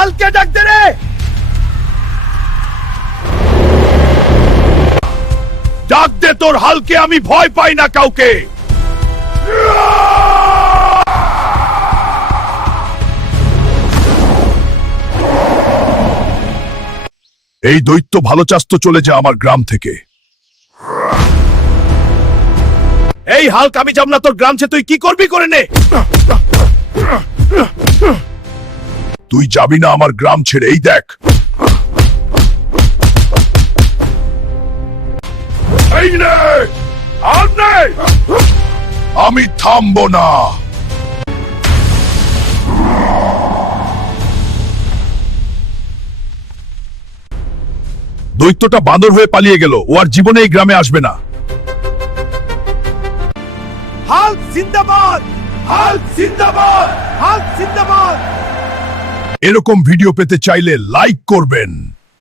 হালকে ডাক দে রে। ডাক দে তোর হালকে, আমি ভয় পাই না কাউকে। এই দৈত্য ভালো চাস্ত চলে যা আমার গ্রাম থেকে। এই হাল্ক, আমি যাব না তোর গ্রাম ছে, তুই কি করবি করে নে। তুই যাবি না আমার গ্রাম ছেড়ে, এই দেখ। এই নে, আর নে, আমি থামবো না। দৈত্যটা বাঁদর হয়ে পালিয়ে গেল, ও আর জীবনে এই গ্রামে আসবে না। হাল্ক জিন্দাবাদ, হাল্ক জিন্দাবাদ, হাল্ক জিন্দাবাদ। এরকম ভিডিও পেতে চাইলে লাইক করবেন।